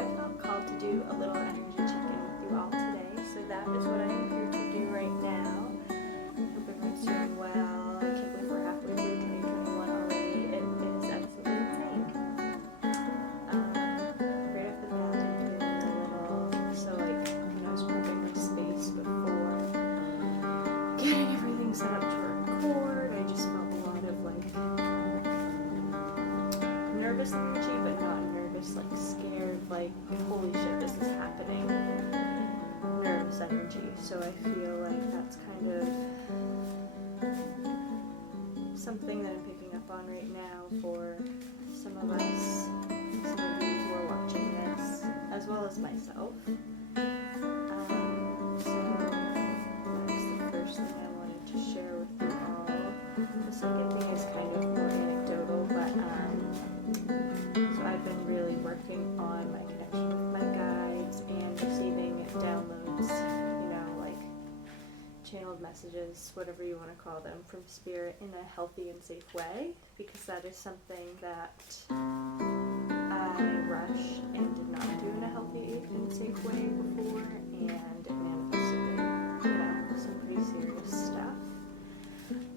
I felt called to do a little energy check-in with you all today, so that is what I am here to do right now. Hope everyone's doing well. I can't believe we're halfway through 2021 already. It is absolutely insane. Right off the bat, I'm feeling a little, so like when I was prepping my space before getting everything set up to record, I just felt a lot of like nervous energy, but not nervous, like scared, like holy shit, this is happening nervous energy. So I feel like that's kind of something that I'm picking up on right now for some of us, some of you who are watching this, as well as myself. So that's the first thing I wanted to share with you all. The second thing is kind of more anecdotal, but so I've been really working on my connection with my guides and receiving downloads, like channeled messages, whatever you want to call them, from spirit in a healthy and safe way, because that is something that I rushed and did not do in a healthy and safe way before, and it manifested, some pretty serious stuff.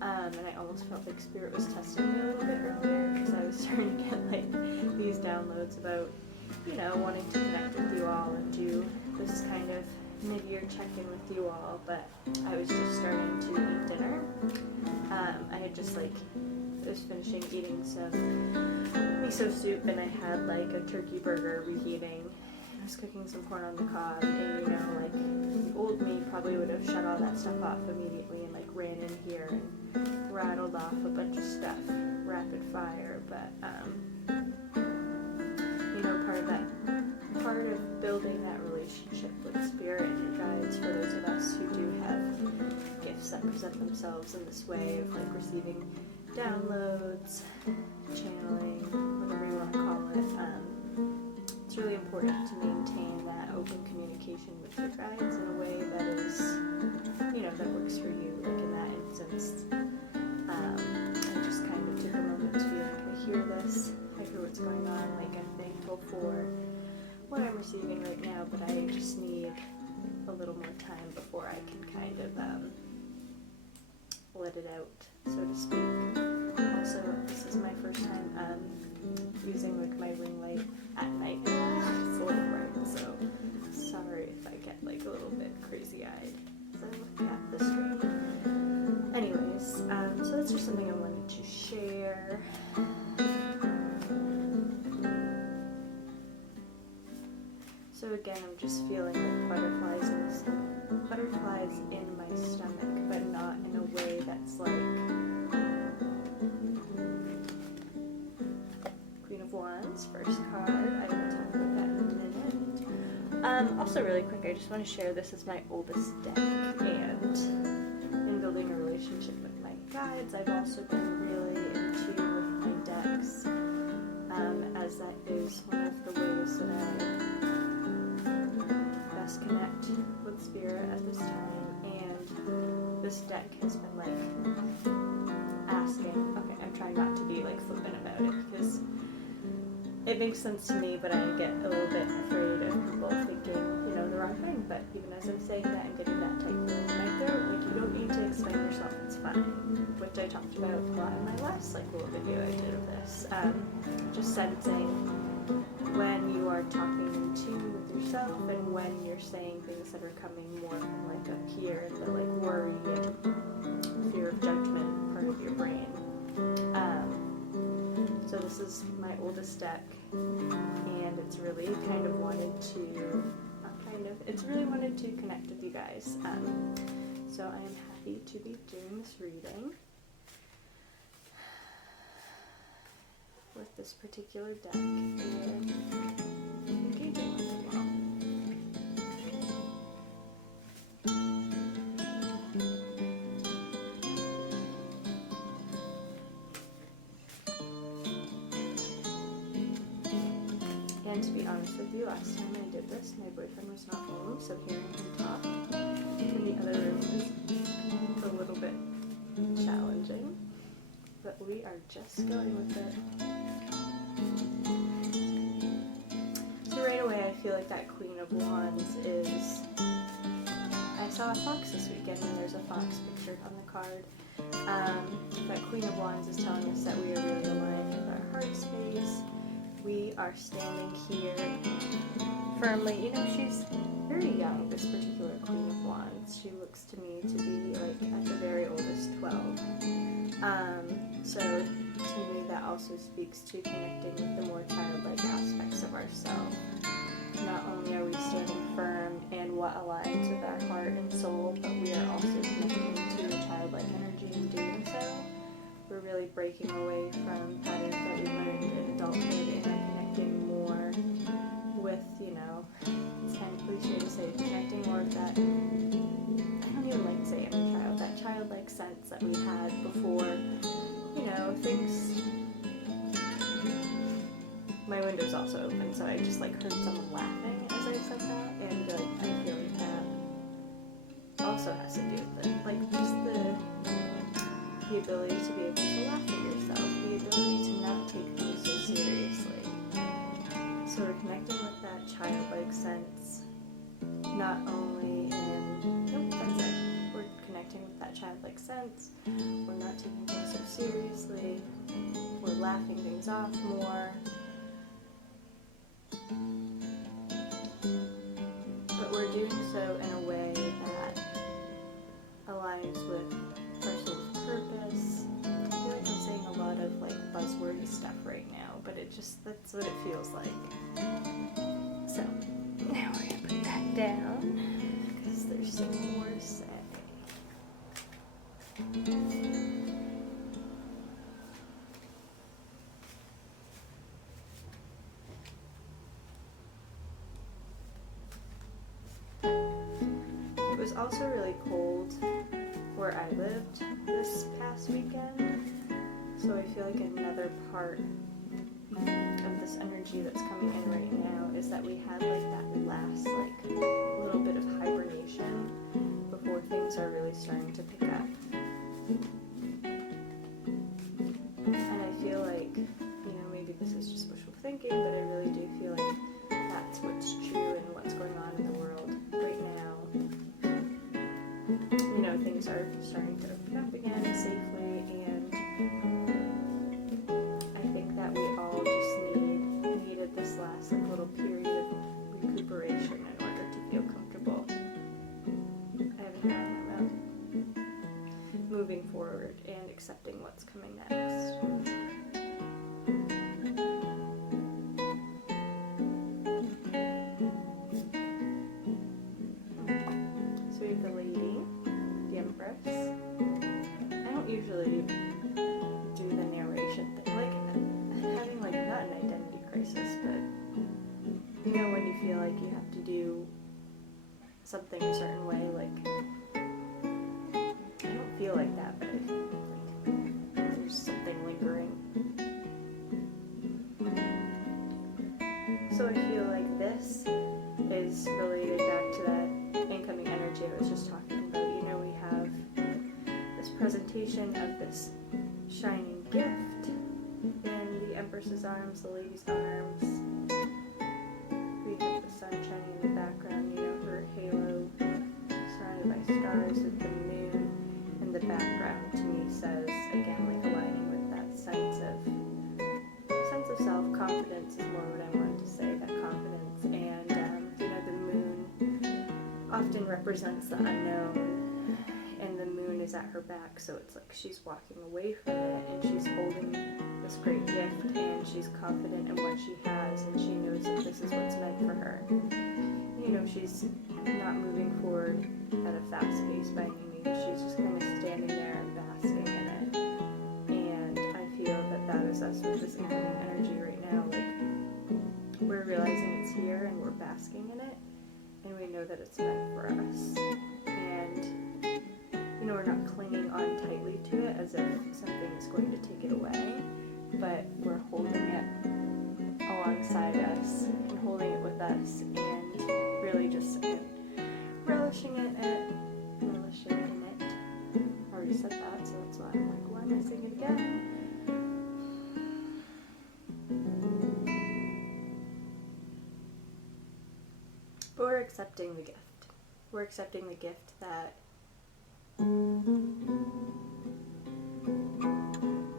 And I almost felt like Spirit was testing me a little bit earlier, because I was starting to get like these downloads about, wanting to connect with you all and do this kind of mid-year check-in with you all, but I was just starting to eat dinner. I had just I was finishing eating some miso soup, and I had like a turkey burger reheating. I was cooking some corn on the cob, and old me probably would have shut all that stuff off immediately and ran in here and rattled off a bunch of stuff rapid fire, but part of building that relationship with spirit and your guides, for those of us who do have gifts that present themselves in this way of receiving downloads, channeling, whatever you want to call it, it's really important to maintain that open communication with your guides in a way that is, that works for you. In that instance, I just kind of took a moment to be I hear this, I hear what's going on, I'm thankful for what I'm receiving right now, but I just need a little more time before I can kind of let it out, so to speak. Also, this is my first time using my ring light at night in a while. It's a little bright, so sorry if I get a little bit crazy-eyed as I look at the screen. Anyways, so that's just something I wanted to share. So again, I'm just feeling butterflies in my stomach, but not in a way that's Queen of Wands, first card. I will talk about that in a minute. Also really quick, I just want to share this is my oldest deck, and in building a relationship with my guides, I've also been really in tune with my decks, as that is one of the ways that I best connect with spirit at this time. And this deck has been asking, okay, I'm trying not to be flippant about it, because it makes sense to me, but I get a little bit afraid of people thinking, the wrong thing. But even as I'm saying that and getting that tight feeling in my throat, you don't need to explain yourself, it's fine, which I talked about a lot in my last little video I did of this. Just sensing when you are talking in tune with yourself, and when you're saying things that are coming more from up here, the worry and fear of judgment part of your brain. So this is my oldest deck, and it's really really wanted to connect with you guys. So I am happy to be doing this reading with this particular deck and engaging with it well. And to be honest with you, last time I did this, my boyfriend was not home, so hearing him talk in the other room is a little bit challenging, but we are just going with it. So right away I feel like that Queen of Wands is, I saw a fox this weekend and there's a fox pictured on the card. That Queen of Wands is telling us that we are really aligned with our heart space. We are standing here firmly. You know, she's very young, this particular Queen of Wands. She looks to me to be like at the very oldest 12. So to me that also speaks to connecting with the more childlike aspects of ourselves. Not only are we standing firm in what aligns with our heart and soul, but we are also connecting to a childlike energy in doing so. We're really breaking away from patterns that we learned in adulthood and are connecting more with, you know, it's kind of cliche to say, connecting more with that, I don't even like to say inner child, that childlike sense that we had before, you know, things. My window's also open, so I just like heard someone laughing as I said that, and like I feel like that also has to do with it, like just the ability to be able to laugh at yourself, the ability to not take things so seriously. So we're connecting with that childlike sense, not only in, nope, that's it. We're connecting with that childlike sense. We're not taking things so seriously. We're laughing things off more. But we're doing so in a way that aligns with our soul's purpose. I feel like I'm saying a lot of like buzzwordy stuff right now, but that's what it feels like. So now we're gonna put that down because there's some more to say. It was also really cold where I lived this past weekend, so I feel like another part of this energy that's coming in right now is that we had like that last like little bit of hibernation before things are really starting to pick up. And I feel like, you know, maybe this is just wishful thinking, but I really do feel like that's what's true and what's going on in the world right now. You know, things are starting to open up again safely, and I think that we all just needed this last like little period of recuperation in order to feel comfortable. I have a hair on my mouth. Moving forward and accepting what's coming next. So we have the lady, the empress. I don't usually do the narration thing, like having like not an identity crisis, but you know when you feel like you have to do something a certain way, like I don't feel like that, but I feel like there's something lingering. So I feel like this is related back to that incoming energy I was just talking about. You know, we have this presentation of this shining gift in the Empress's arms, the lady's arms. We have the sun shining in the background, you know, her halo surrounded by stars with the moon in the background, to me says, again, like aligning with that sense of self, confidence is more what I wanted to say, that confidence, and you know, the moon often represents the unknown, and the moon is at her back, so it's like she's walking away from it, and she's holding this great gift, and she's confident in what she has, and she knows that this is what's meant for her. You know, she's not moving forward at a fast pace by any means, she's just kind of standing there and basking in it, and I feel that that is us with this incoming energy right now. Like, we're realizing it's here and we're basking in it, and we know that it's meant for us, and you know, we're not clinging on tightly to it as if something is going to take it away, but we're holding it alongside us and holding it with us, and really just relishing in it. I already said that, so that's why I'm like, why am I saying it again? But we're accepting the gift. We're accepting the gift that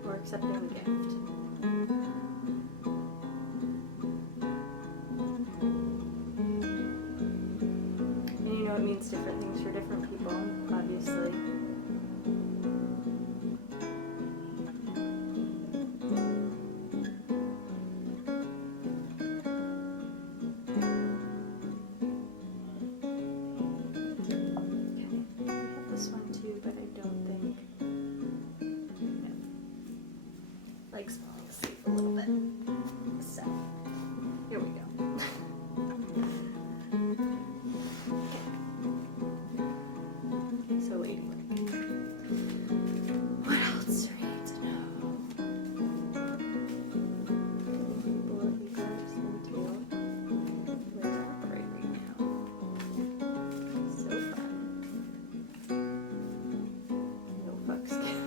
we're accepting the gift. And you know, it means different things for different people, obviously. Falling asleep a little bit. So, here we go. Okay. So, ladybird. What else do we need to know? People that you guys into where are they right now? So fun. No fucks given.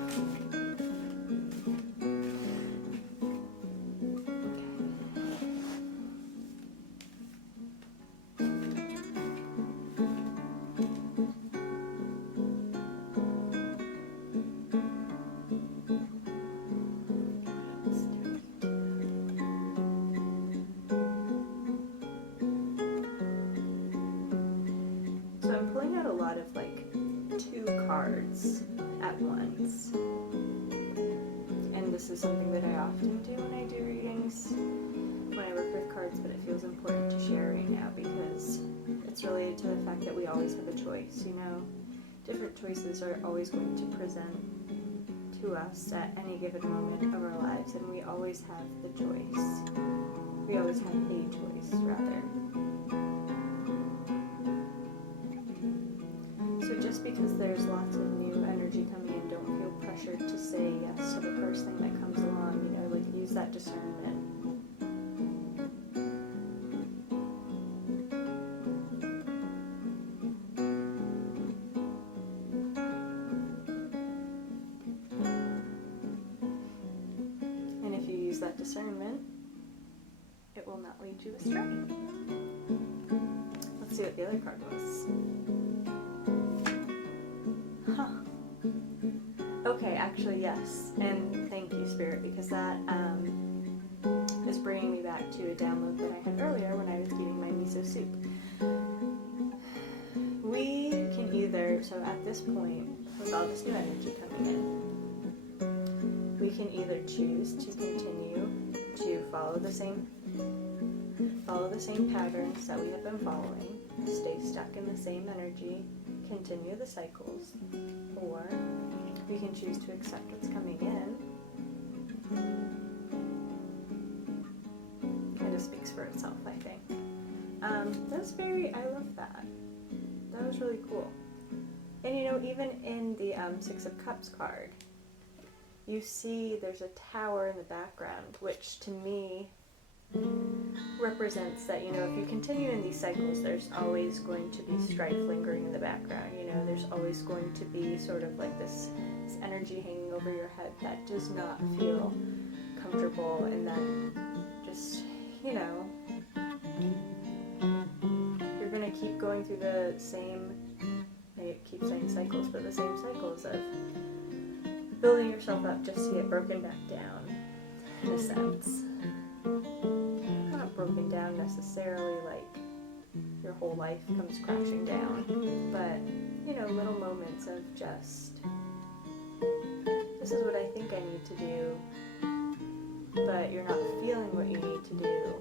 So I'm pulling out a lot of like 2 cards at once, and this is something that I often do when I do readings, when I work with cards, but it feels important to share right now because it's related to the fact that we always have a choice, you know. Different choices are always going to present to us at any given moment of our lives, and we always have the choice. We always have a choice, rather. So just because there's lots of new energy coming in, don't feel pressured to say yes to the first thing that comes along, you know, like use that discernment. And if you use that discernment, it will not lead you astray. Let's see what the other card was. Okay, actually, yes. And thank you, Spirit, because that is bringing me back to a download that I had earlier when I was eating my miso soup. We can either, so at this point, with all this new energy coming in, we can either choose to continue to follow the same patterns that we have been following, stay stuck in the same energy, continue the cycles, or we can choose to accept what's coming in. Kind of speaks for itself, I think. I love that. That was really cool. And you know, even in the 6 of Cups card, you see there's a tower in the background, which to me represents that, you know, if you continue in these cycles, there's always going to be strife lingering in the background. You know, there's always going to be sort of like this energy hanging over your head that does not feel comfortable, and that just, you know, you're going to keep going through the same, I keep saying cycles, but the same cycles of building yourself up just to get broken back down, in a sense. Not broken down necessarily like your whole life comes crashing down, but, you know, little moments of just, this is what I think I need to do, but you're not feeling what you need to do.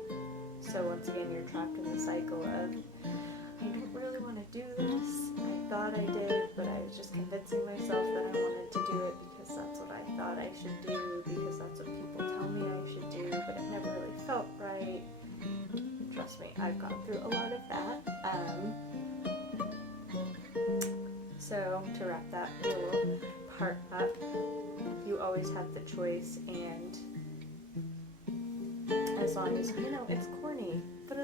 So once again, you're trapped in the cycle of, I don't really want to do this. I thought I did, but I was just convincing myself that I wanted to do it because that's what I thought I should do, because that's what people tell me I should do, but it never really felt right. Trust me, I've gone through a lot of that. So to wrap that little part up, you always have the choice, and as long as, you know, it's corny, but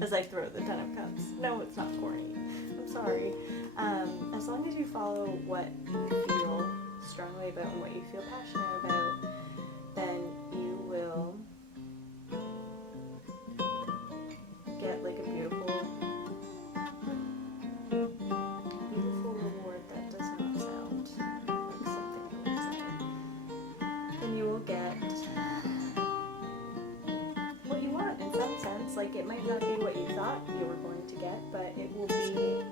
as I throw the 10 of Cups, no, it's not corny, I'm sorry. As long as you follow what you feel strongly about and what you feel passionate about, then you will get like a like it might not be what you thought you were going to get, but it will be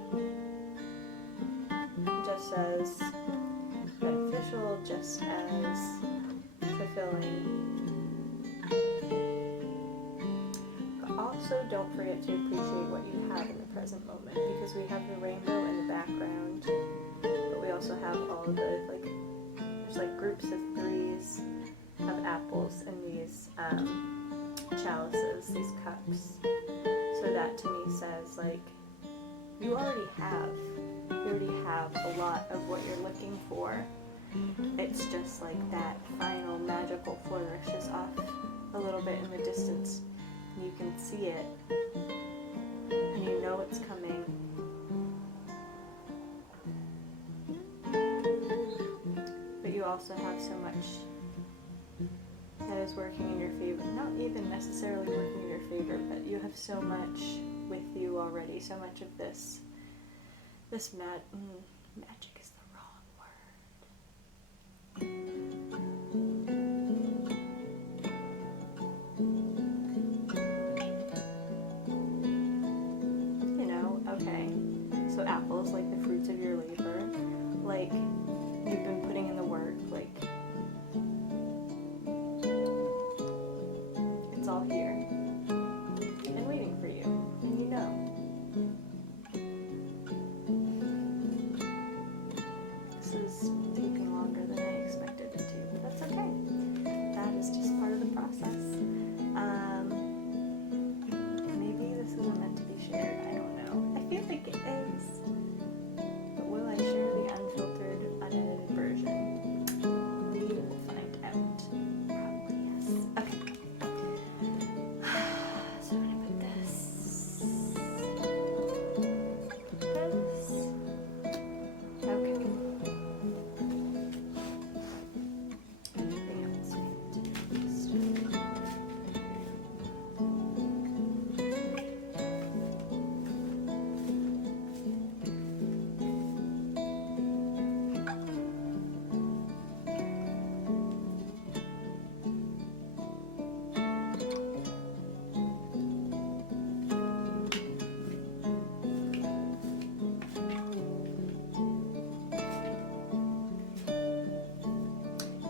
just as beneficial, just as fulfilling. But also don't forget to appreciate what you have in the present moment, because we have the rainbow in the background, but we also have all of the, like, there's like groups of threes of apples in these chalices, these cups. So that to me says, like, you already have a lot of what you're looking for. It's just like that final magical flourish is off a little bit in the distance. You can see it, and you know it's coming. But you also have so much that is working in your favor. Not even necessarily working in your favor, but you have so much with you already. So much of this magic is the wrong word. You know, okay. So apples, like the fruits of your labor, like you've been putting in the work, like it's all here and waiting for you, and you know. This is taking longer than I expected it to, but that's okay. That is just part of the process. Maybe this isn't meant to be shared, I don't know. I feel like it is, but will I share the unfiltered, unedited version? We will find out. Probably yes. Okay. So I'm gonna put this. Okay. Anything else we need to do?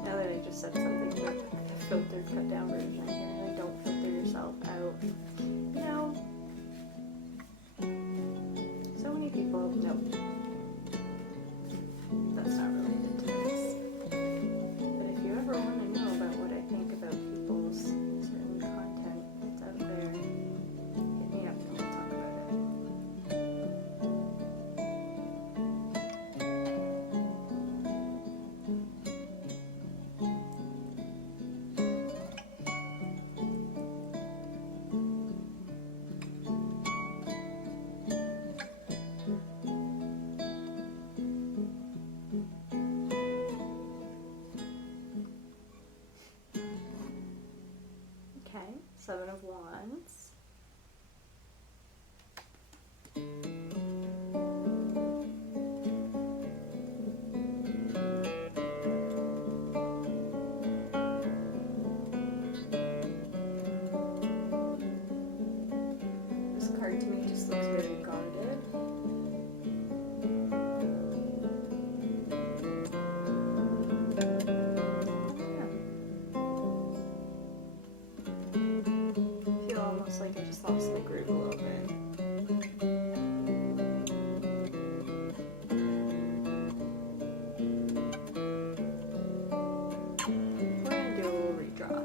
Now that I just said something about the filtered cut down version, like don't filter yourself out. You know, so many people that's not related to this. But if you ever want to know about what I think about people's certain content that's out there, hit me up and we'll talk about it. Okay, 7 of Wands. This card to me just looks very guarded. I feel almost like I just lost the groove a little bit. We're gonna do a little redraw.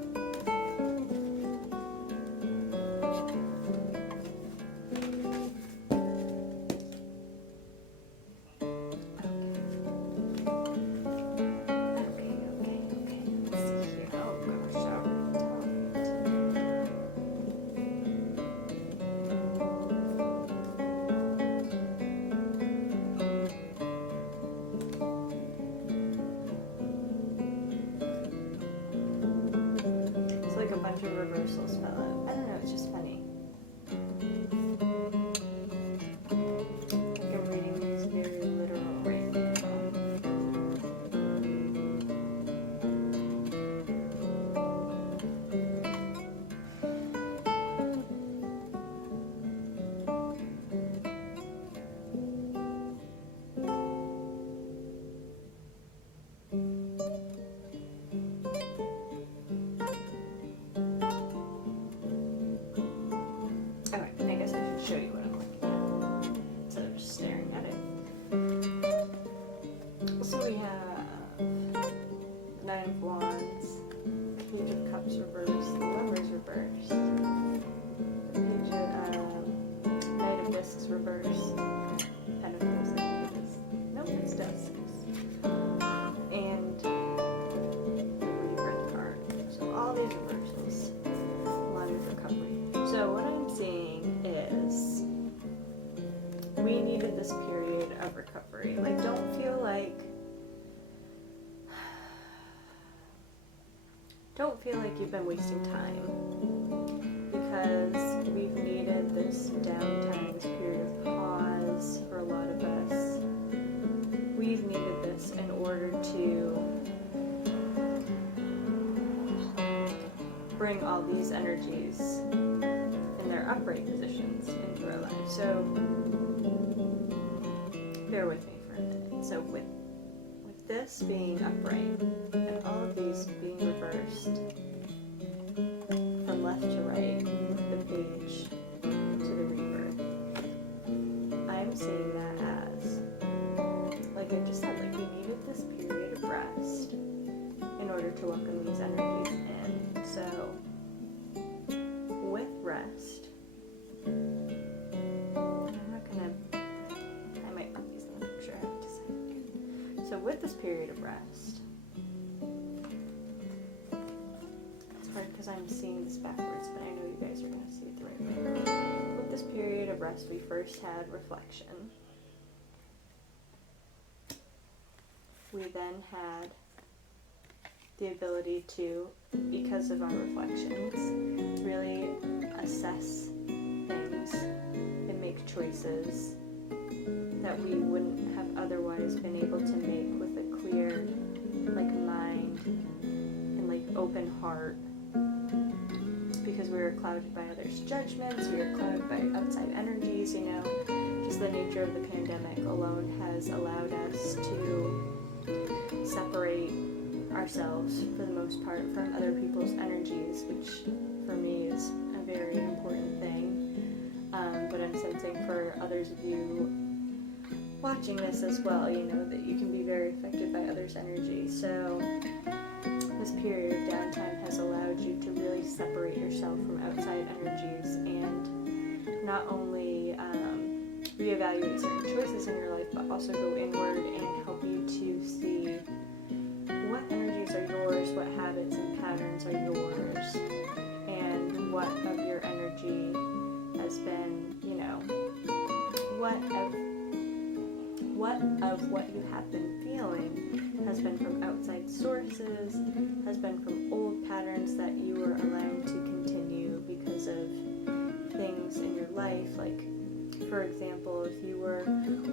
Okay. Let's see here. Oh gosh, it's like a bunch of reversals fell out. I don't know, it's just funny. Like I'm reading these very literal right now. don't feel like you've been wasting time, because we've needed this downtime, this period of pause for a lot of us. We've needed this in order to bring all these energies in their upright positions into our lives. So bear with me for a minute. So with this being upright and all of these being reversed from left to right, the page to the rebirth, I'm seeing that as, like I just said, like we needed this period of rest in order to welcome these energies in. So with rest, so with this period of rest, it's hard because I'm seeing this backwards, but I know you guys are going to see it the right way. With this period of rest, we first had reflection. We then had the ability to, because of our reflections, really assess things and make choices that we wouldn't have otherwise been able to make with a clear, like, mind and, like, open heart, because we were clouded by others' judgments, we were clouded by outside energies, you know. Just the nature of the pandemic alone has allowed us to separate ourselves, for the most part, from other people's energies, which for me is a very important thing. But I'm sensing for others of you watching this as well, you know, that you can be very affected by others' energy. So this period of downtime has allowed you to really separate yourself from outside energies and not only reevaluate certain choices in your life, but also go inward and help you to see what energies are yours, what habits and patterns are yours, and what of your energy has been, you know, what of what you have been feeling has been from outside sources, has been from old patterns that you were allowed to continue because of things in your life. Like, for example, if you were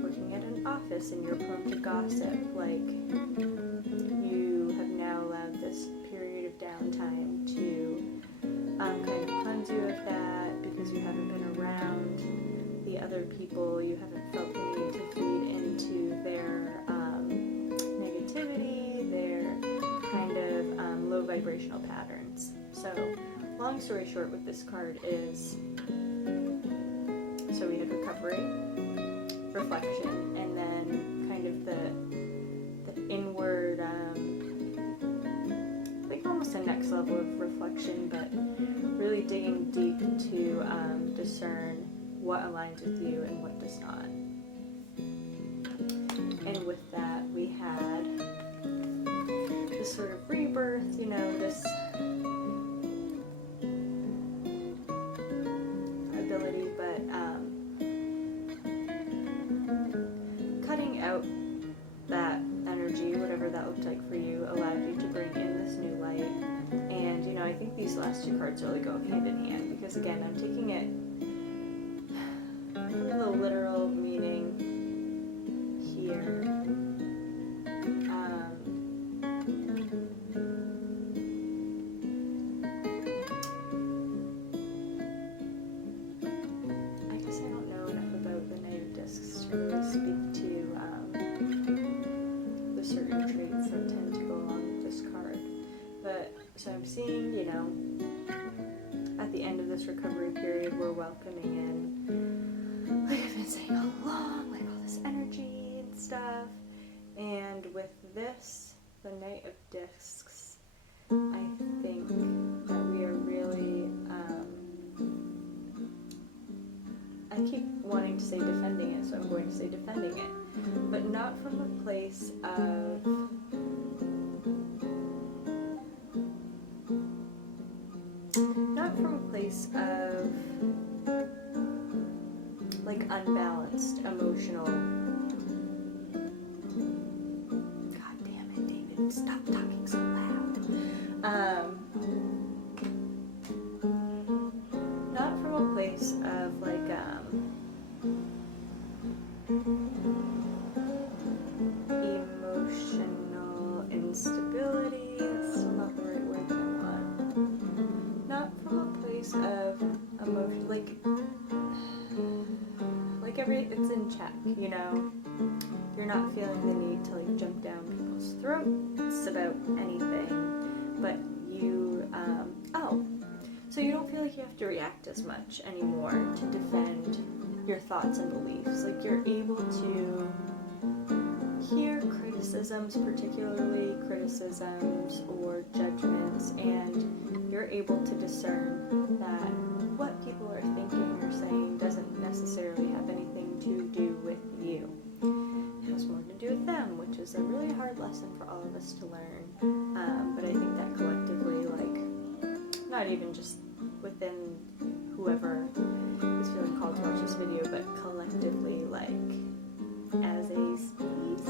working at an office and you're prone to gossip, like, you have now allowed this period of downtime to kind of cleanse you of that, because you haven't been around the other people, you haven't felt the need to feed into their negativity, their kind of low vibrational patterns. So, long story short with this card is, so we had recovery, reflection, and then kind of the inward, like almost a next level of reflection, but really digging deep to discern what aligns with you and what does not. And with that, we had this sort of rebirth, you know, this ability, but cutting out that energy, whatever that looked like for you, allowed you to bring in this new light. And, you know, I think these last two cards really go hand in hand, because again, I'm taking it the literal meaning here. I guess I don't know enough about the native discs to really speak to the certain traits that tend to go along with this card. But, so I'm seeing, you know, at the end of this recovery period, we're welcoming in, like I've been saying all along, like all this energy and stuff. And with this, the Knight of Discs, I think that we are really, I keep wanting to say defending it, so I'm going to say defending it, but not from a place of like unbalanced emotional. God damn it, David, stop talking so loud. it's in check, you know. You're not feeling the need to like jump down people's throats about anything, but you, so you don't feel like you have to react as much anymore to defend your thoughts and beliefs. Like you're able to hear criticisms, particularly criticisms or judgments, and you're able to discern that what people are thinking or saying doesn't necessarily have anything to do with you. It has more to do with them, which is a really hard lesson for all of us to learn. But I think that collectively, like, not even just within whoever is feeling called to watch this video, but collectively, like, as a species,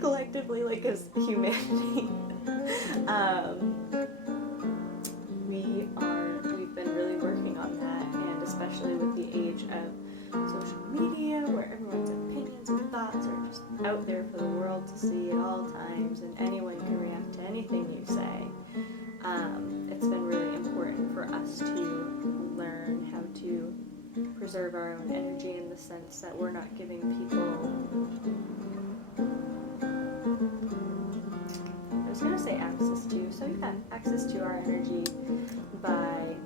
collectively, like, as humanity, we've been really working on that, and especially with the age of social media, where everyone's opinions and thoughts are just out there for the world to see at all times, and anyone can react to anything you say. It's been really important for us to learn how to preserve our own energy in the sense that we're not giving people, I was going to say access to, so yeah, access to our energy by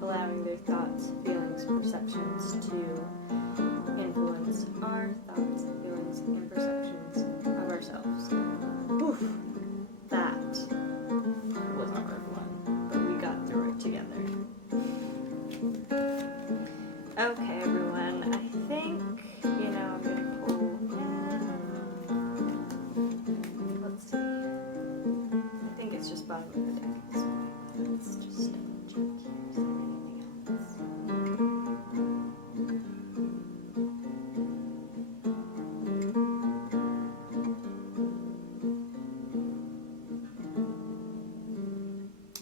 allowing their thoughts, feelings, perceptions to influence our thoughts, feelings, and perceptions of ourselves. Oof, that was a hard one, but we got through it together. Okay, everyone, I think, I'm going to pull, let's see, I think it's just bottom of the deck at this point. Let's just double check here, is there anything else?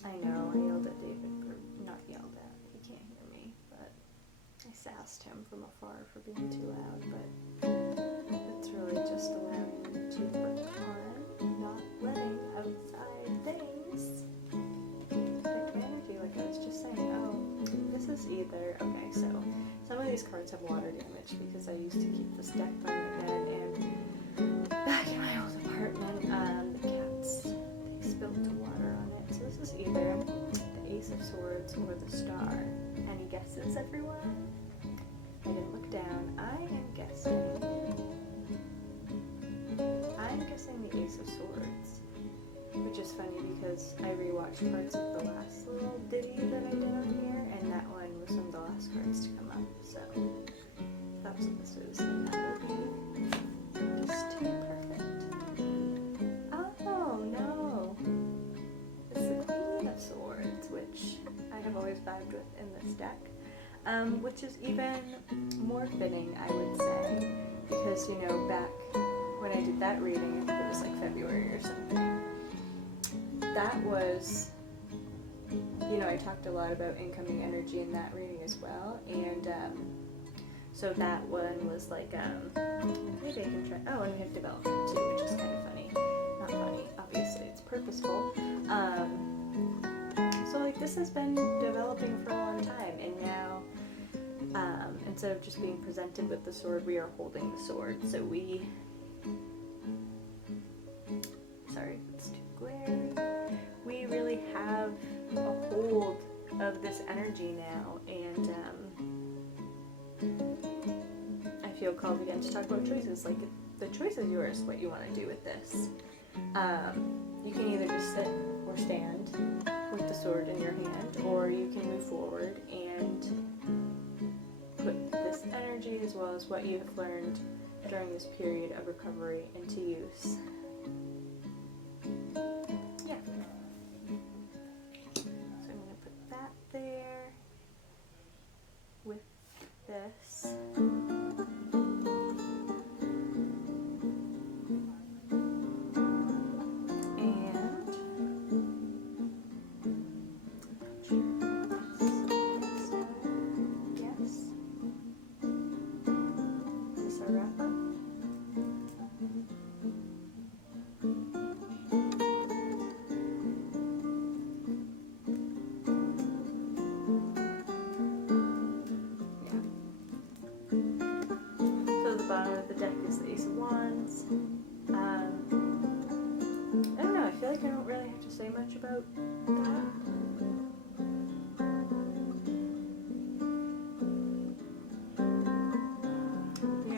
I know, I yelled at David, or not yelled at, he can't hear me, but I sassed him from afar for being too loud, but it's really just allowing him to work on not letting outside things affect my energy, like I was just saying. Oh, this is either, okay, so some of these cards have water damage because I used to keep this deck by my bed, and back in my old apartment, the cats, they spilled the water on it, so this is either the Ace of Swords or the Star. Any guesses, everyone? I didn't look down. I'm guessing the Ace of Swords, which is funny because I rewatched parts of the last little ditty that I did on here, and that one was one of the last cards to come up, so that's what this is, and that will be just too perfect. Oh, no! It's the Queen of Swords, which I have always vibed with in this deck. Which is even more fitting, I would say, because, back when I did that reading, I think it was like February or something, that was, I talked a lot about incoming energy in that reading as well, and so that one was like, maybe I can try, and we have development too, which is kind of funny. Not funny, obviously, it's purposeful. So like this has been developing for a long time, and now instead of just being presented with the sword, we are holding the sword. So sorry if it's too glaring, we really have a hold of this energy now, and I feel called again to talk about choices. Like, the choice is yours, what you want to do with this. You can either just sit or stand with the sword in your hand, or you can move forward and put this energy as well as what you have learned during this period of recovery into use. Yeah. So I'm going to put that there with this. say much about that.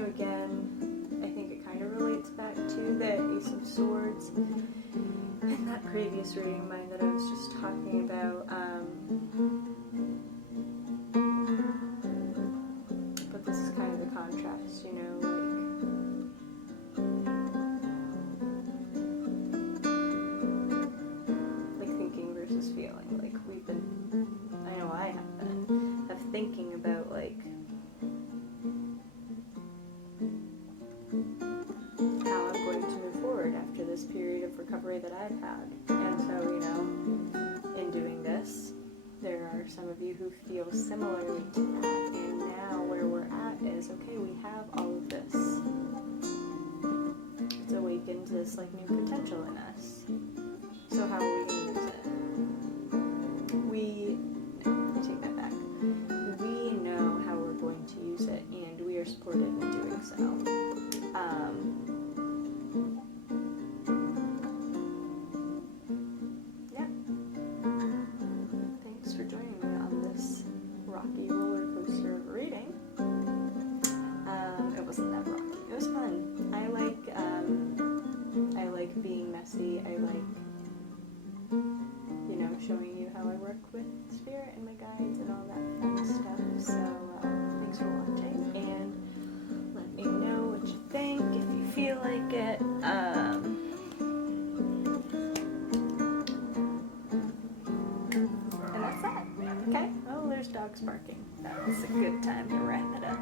Again, I think it kind of relates back to the Ace of Swords and that previous reading of mine that I was just talking about. But this is kind of the contrast, like thinking versus feeling. Like we've been, I know I have been, of thinking about like how I'm going to move forward after this period of recovery that I've had. And so, in doing this, there are some of you who feel similarly to that. And now where we're at is, okay, we have all of this. It's awakened this like new potential in us. So how are we going to use it? Let me take that back. We know how we're going to use it, and we are supported in doing so. Thanks for joining me on this rocky roller coaster of reading. It wasn't that rocky. It was fun. I like being messy. I like, showing you how I work with spirit and my guides and all that fun stuff. So thanks for watching, and let me know what you think if you feel like it. And that's that. Okay? Oh, there's dogs barking. That's a good time to wrap it up.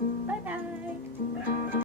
Bye-bye.